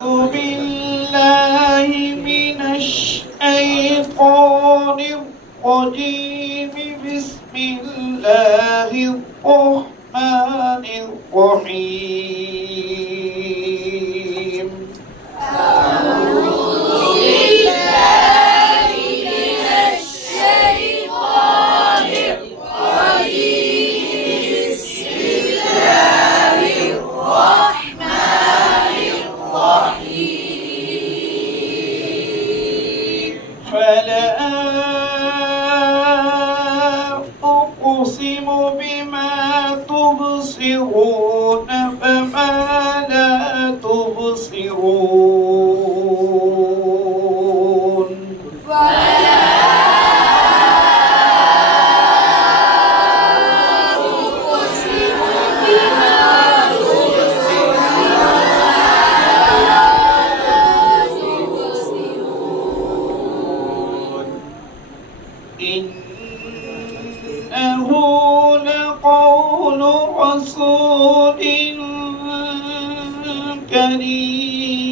بالله من الشيطان الرجيم. بسم الله الرحمن الرحيم. أعوذ بالله من الشيطان الرجيم. بسم الله الرحمن الرحيم. فلا أقسم بما تبصرون فما لا تبصرون. ولا أقسم بما تبصرون. إنه لقول رسول كريم.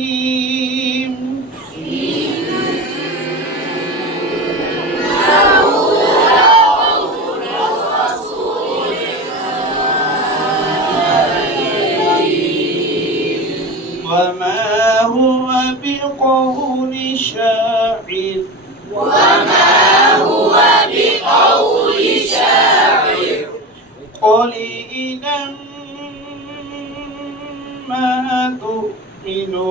وما هو بقول شاعر. وما هو بقول شاعر. قليلا ما تؤمنون.